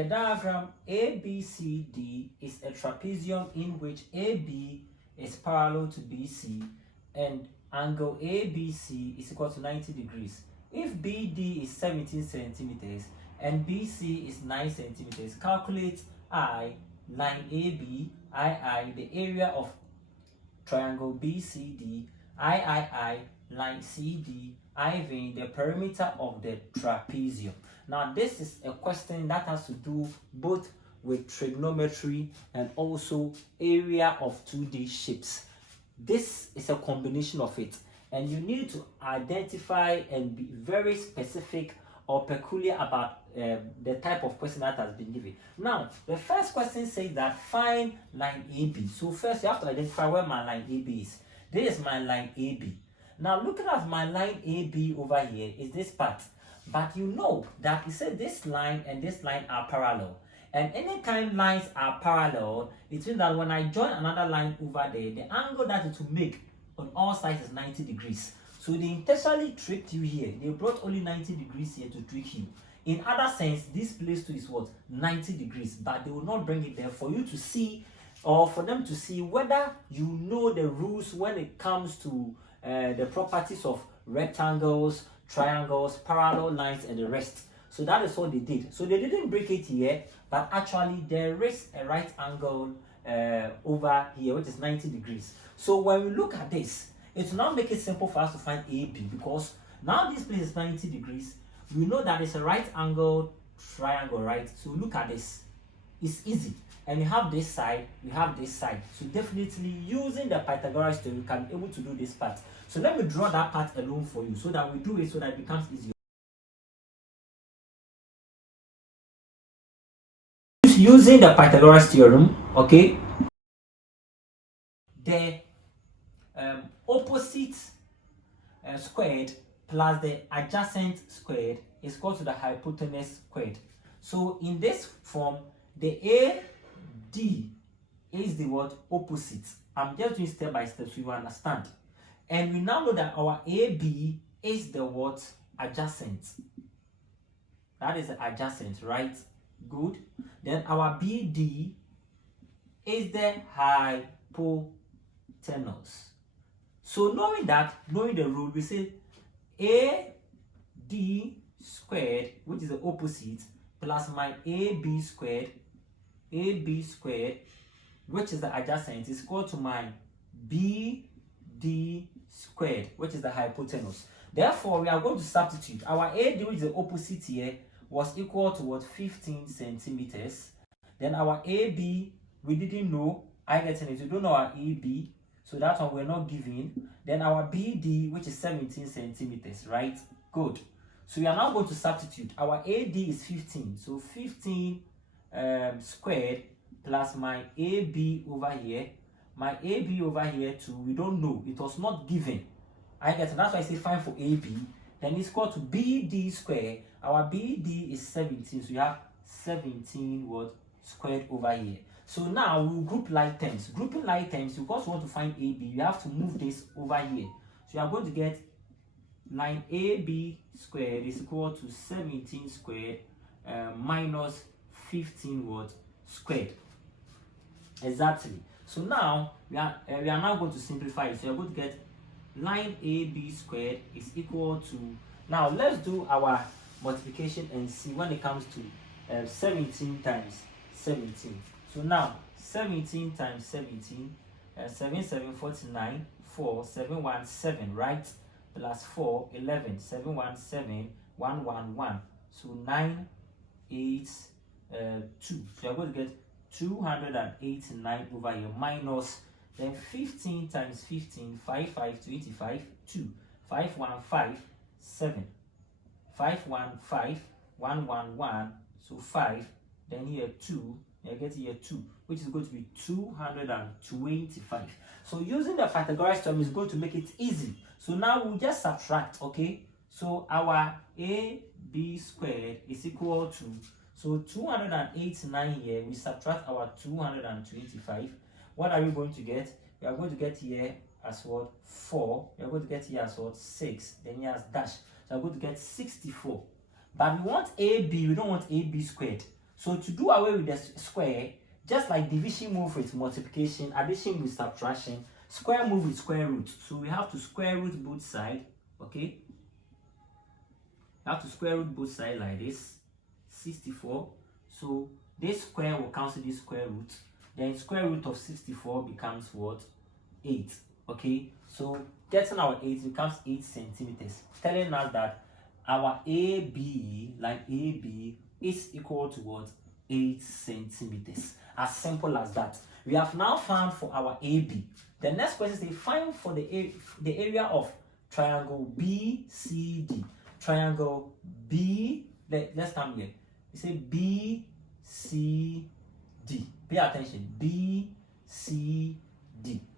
The diagram ABCD is a trapezium in which AB is parallel to BC and angle ABC is equal to 90 degrees. If BD is 17 centimeters and BC is 9 centimeters, calculate I, line AB, II, the area of triangle BCD, III, line CD, IV, the perimeter of the trapezium. Now, this is a question that has to do both with trigonometry and also area of 2D shapes. This is a combination of it, and you need to identify and be very specific or peculiar about the type of question that has been given. Now, the first question says that find line AB. So first you have to identify where my line AB is. This is my line AB. Now, looking at my line AB over here is this part. But you know that it said this line and this line are parallel. And anytime lines are parallel, it means that when I join another line over there, the angle that it will make on all sides is 90 degrees. So they intentionally tricked you here. They brought only 90 degrees here to trick you. In other sense, this place too is what? 90 degrees. But they will not bring it there for you to see, or for them to see whether you know the rules when it comes to the properties of rectangles, triangles, parallel lines, and the rest. So that is what they did. So they didn't break it here, but actually there is a right angle over here, which is 90 degrees. So when we look at this, it will now make it simple for us to find AB, because now this place is 90 degrees. We know that it's a right angle triangle, right? So look at this. It's easy. And we have this side, we have this side. So definitely using the Pythagoras theorem, you can be able to do this part. So let me draw that part alone for you so that we do it so that it becomes easier. Using the Pythagoras theorem, okay, the opposite squared plus the adjacent squared is equal to the hypotenuse squared. So in this form, the AD is the word opposite. I'm just doing step by step so you understand. And we now know that our AB is the word adjacent. That is the adjacent, right? Good. Then our BD is the hypotenuse. So knowing that, knowing the rule, we say AD squared, which is the opposite, plus my AB squared, which is the adjacent, is equal to my BD squared, which is the hypotenuse. Therefore, we are going to substitute. Our AD, which is the opposite here, was equal to what? 15 centimeters. Then our AB, we didn't know. I get it. We don't know our AB. So that one we're not giving. Then our BD, which is 17 centimeters, right? Good. So we are now going to substitute. Our AD is 15. So 15 squared plus my AB over here. My AB over here too, we don't know. It was not given. I get it. That's why I say find for AB. Then it's equal to BD squared. Our BD is 17. So you have 17 what? Squared over here. So now we'll group like terms. Grouping like terms, you also want to find AB, you have to move this over here. So you are going to get line AB squared is equal to 17 squared minus 15 what? Squared. Exactly. So now we are now going to simplify it. So you're going to get line AB squared is equal to, now let's do our multiplication and see when it comes to 17 times 17. So now 17 times 17, 7 7 49, 4 7 1 7, right? Plus 4 11, 7 1 7, 1 1 1. So 9 8 2. So you're going to get 289 over here minus then 15 times 15, 5 5 25, 2 5 1 5 7 5 1 5 1 1 1. So 5, then here 2. I get here 2, which is going to be 225. So using the Pythagoras theorem is going to make it easy. So now we'll just subtract, okay? So our AB squared is equal to, so 289 here, we subtract our 225. What are we going to get? We are going to get here as what? 4. We are going to get here as what? 6. Then here as dash. So I'm going to get 64. But we want AB, we don't want AB squared. So to do away with the square, just like division move with multiplication, addition with subtraction, square move with square root. So we have to square root both sides, okay? We have to square root both sides like this, 64. So this square will cancel this square root. Then square root of 64 becomes what? 8, okay? So getting our 8 becomes 8 centimeters, telling us that our AB, line AB, is equal to what? 8 centimeters. As simple as that. We have now found for our AB. The next question is find for the area of triangle BCD. Triangle B, let's come here. You say BCD. Pay attention. BCD.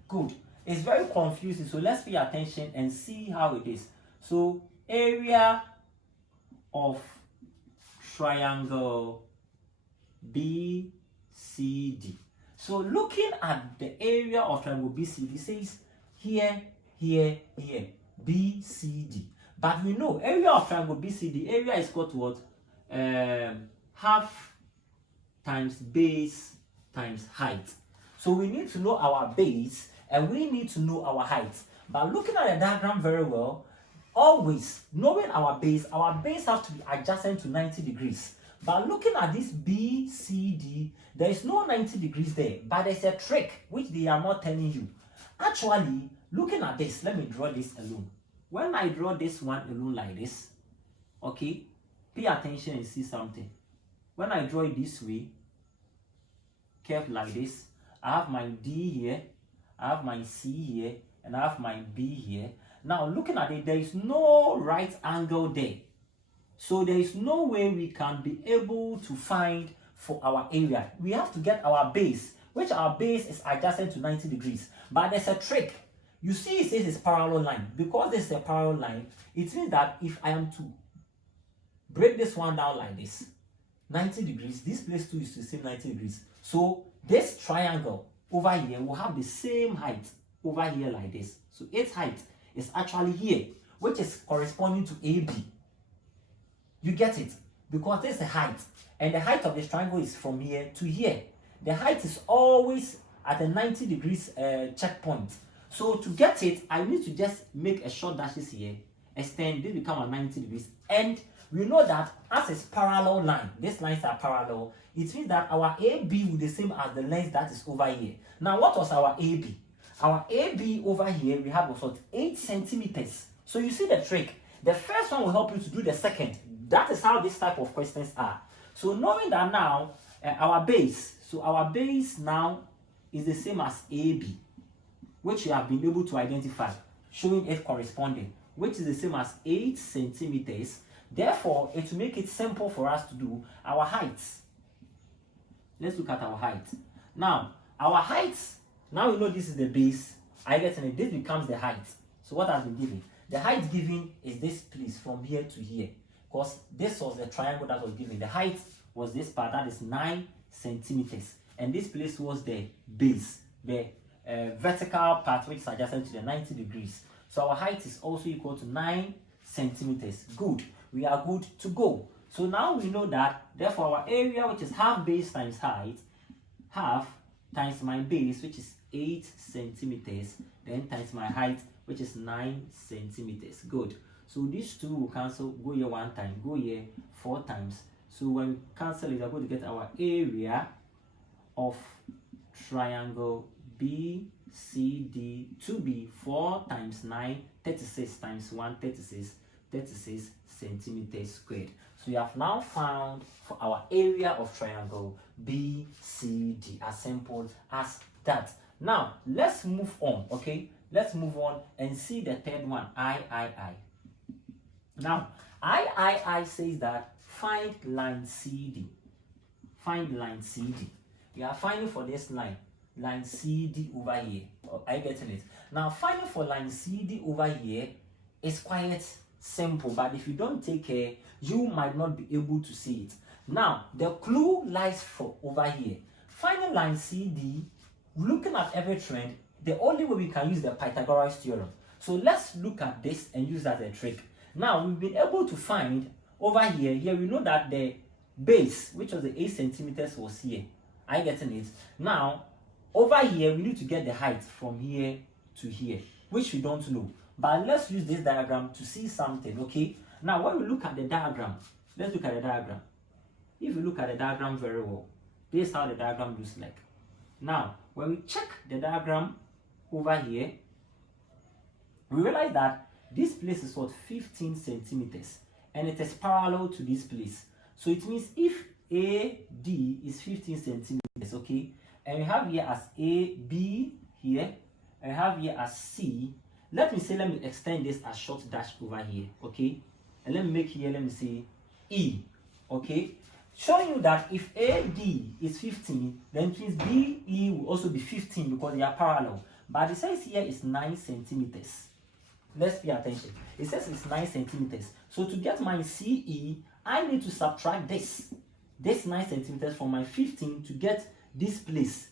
Good. It's very confusing, so let's pay attention and see how it is. So area of triangle BCD. So looking at the area of triangle BCD, says here, here, here, BCD. But we know area of triangle BCD, area is equal to what? Half times base times height. So we need to know our base and we need to know our height. But looking at the diagram very well, always knowing our base has to be adjacent to 90 degrees. But looking at this BCD, there is no 90 degrees there, but there's a trick which they are not telling you. Actually, looking at this, let me draw this alone. When I draw this one alone like this, okay, pay attention and see something. When I draw it this way, curve like this, I have my D here, I have my C here, and I have my B here. Now looking at it, there is no right angle there. So there is no way we can be able to find for our area. We have to get our base, which our base is adjacent to 90 degrees. But there's a trick. You see it says it's parallel line. Because this is a parallel line, it means that if I am to break this one down like this, 90 degrees, this place too is the same 90 degrees. So this triangle over here will have the same height over here like this. So its height is actually here, which is corresponding to AB. You get it? Because this is the height. And the height of this triangle is from here to here. The height is always at a 90 degrees checkpoint. So to get it, I need to just make a short dashes here. Extend, this become a 90 degrees. And we know that as it's parallel line, these lines are parallel. It means that our AB will be the same as the length that is over here. Now, what was our AB? Our AB over here, we have also 8 centimeters. So you see the trick. The first one will help you to do the second. That is how this type of questions are. So knowing that now, our base now is the same as AB, which you have been able to identify, showing it corresponding, which is the same as 8 centimeters. Therefore, it will make it simple for us to do our heights. Let's look at our height. Now, our heights, now we know this is the base. I get it. This becomes the height. So what has been given? The height given is this place from here to here. Because this was the triangle that was given. The height was this part, that is 9 centimeters. And this place was the base, the vertical part which is adjacent to the 90 degrees. So our height is also equal to 9 centimeters. Good. We are good to go. So now we know that, therefore our area, which is half base times height, half times my base, which is 8 centimeters, then times my height, which is 9 centimeters. Good. So these two will cancel, go here 1 time, go here 4 times. So when we cancel it, we're going to get our area of triangle BCD to be 4 times 9, 36 times 1, 36 centimeters squared. So we have now found for our area of triangle BCD, as simple as that. Now let's move on, okay? Let's move on and see the third one, III. Now, III says that find line CD. Find line CD. We are finding for this line CD over here. Are you getting it? Now, finding for line CD over here is quite simple, but if you don't take care, you might not be able to see it. Now, the clue lies for over here. Finding line CD, looking at every trend, the only way we can use the Pythagoras theorem. So let's look at this and use that as a trick. Now, we've been able to find over here, we know that the base, which was the 8 centimeters, was here. Are you getting it? Now, over here, we need to get the height from here to here, which we don't know. But let's use this diagram to see something, okay? Now, when we look at the diagram, let's look at the diagram. If you look at the diagram very well, this is how the diagram looks like. Now, when we check the diagram over here, we realize that this place is what, 15 centimeters, and it is parallel to this place. So it means if AD is 15 centimeters, okay, and we have here as AB here, and we have here as C, let me extend this as short dash over here, okay, and let me make here, let me say E, okay, showing you that if AD is 15, then it means BE will also be 15 because they are parallel. But it says here is 9 centimeters. Let's pay attention. It says it's 9 centimeters. So to get my CE, I need to subtract this 9 centimeters from my 15 to get this place,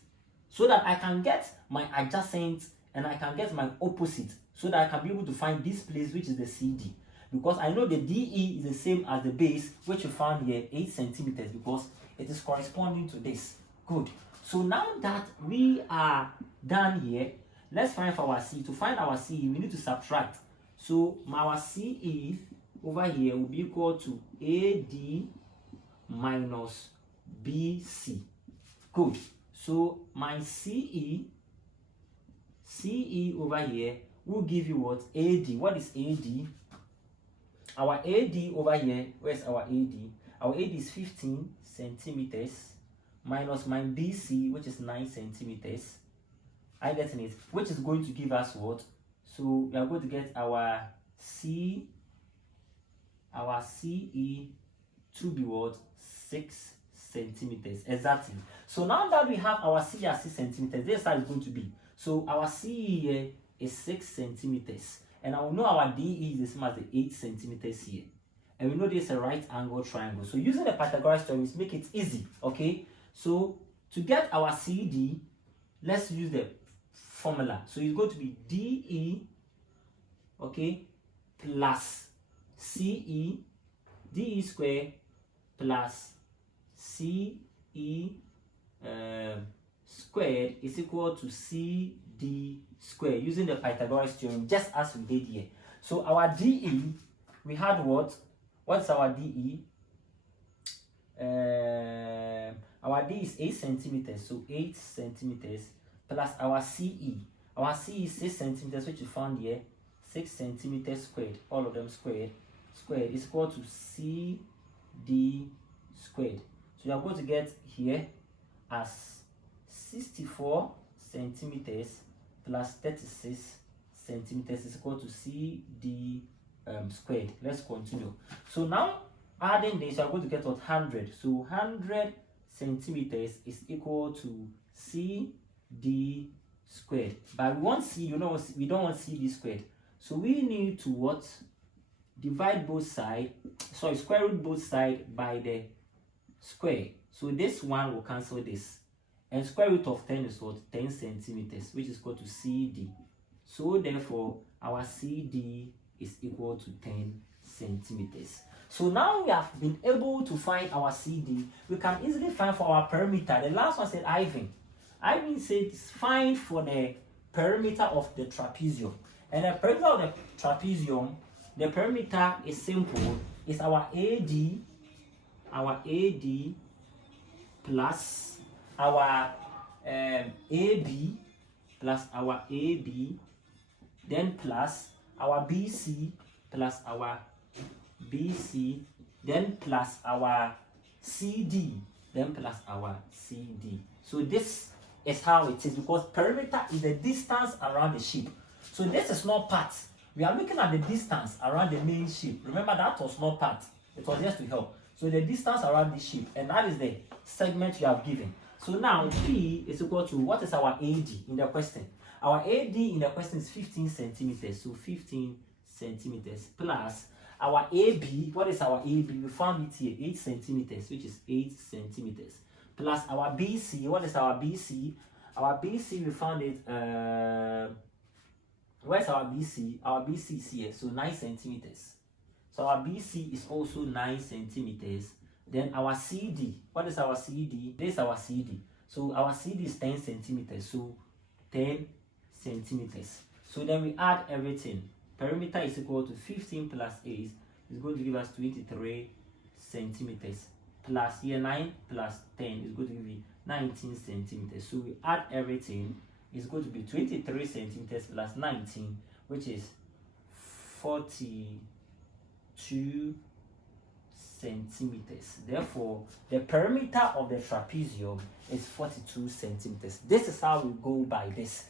so that I can get my adjacent and I can get my opposite, so that I can be able to find this place, which is the CD. Because I know the DE is the same as the base, which we found here, 8 centimeters, because it is corresponding to this. Good. So now that we are done here, let's find for our C. To find our CE, we need to subtract. So our CE over here will be equal to AD minus BC. Good. So my CE over here will give you what? AD. What is AD? Our AD over here, where's our AD? Our AD is 15 centimeters minus my BC, which is 9 centimeters. I get it, which is going to give us what? So we are going to get our CE to be what? 6 centimeters. Exactly. So now that we have our CE as 6 centimeters, this side is going to be. So our CE here is 6 centimeters. And I will know our DE is the same as the 8 centimeters here. And we know this is a right angle triangle. So using the Pythagoras theorem, make it easy. Okay. So to get our CD, let's use the formula. So it's going to be DE, okay, plus CE, DE squared plus CE squared is equal to CD squared, using the Pythagoras theorem, just as we did here. So our DE, we had what? What's our DE? Our D is 8 centimeters, so 8 centimeters plus our CE. Our CE is 6 centimeters, which you found here, 6 centimeters squared, all of them squared is equal to CD squared. So you are going to get here as 64 centimeters plus 36 centimeters is equal to CD squared. Let's continue. So now adding this, you are going to get what? 100. So 100 centimeters is equal to CD squared. But we want C, we don't want CD squared. So we need to what? Divide both sides, square root both sides by the square. So this one will cancel this. And square root of 10 is what? 10 centimeters, which is equal to CD. So therefore, our CD is equal to 10 centimeters. So now we have been able to find our CD. We can easily find for our perimeter. The last one said Ivan said find for the perimeter of the trapezium. And the perimeter of the trapezium, the perimeter is simple. It's our AD plus our AB plus our AB, then plus our BC plus our BC, then plus our CD, then plus our CD. So this is how it is, because perimeter is the distance around the shape. So this is not part. We are looking at the distance around the main shape. Remember, that was not part. It was just to help. So the distance around the shape, and that is the segment you have given. So now P is equal to, what is our AD in the question? Our AD in the question is 15 centimeters. So 15 centimeters plus our AB. What is our AB? We found it here, 8 centimeters, which is 8 centimeters. Plus our BC. What is our BC? Our BC, we found it, where's our BC? Our BC is here, so 9 centimeters. So our BC is also 9 centimeters Then our CD, what is our CD? This is our CD. So our CD is 10 centimeters. So 10 centimeters. So then we add everything. Perimeter is equal to 15 plus 8 is going to give us 23 centimeters. Plus here 9 plus 10 is going to give you 19 centimeters. So we add everything. It's going to be 23 centimeters plus 19, which is 42 centimeters. Therefore, the perimeter of the trapezium is 42 centimeters. This is how we go by this.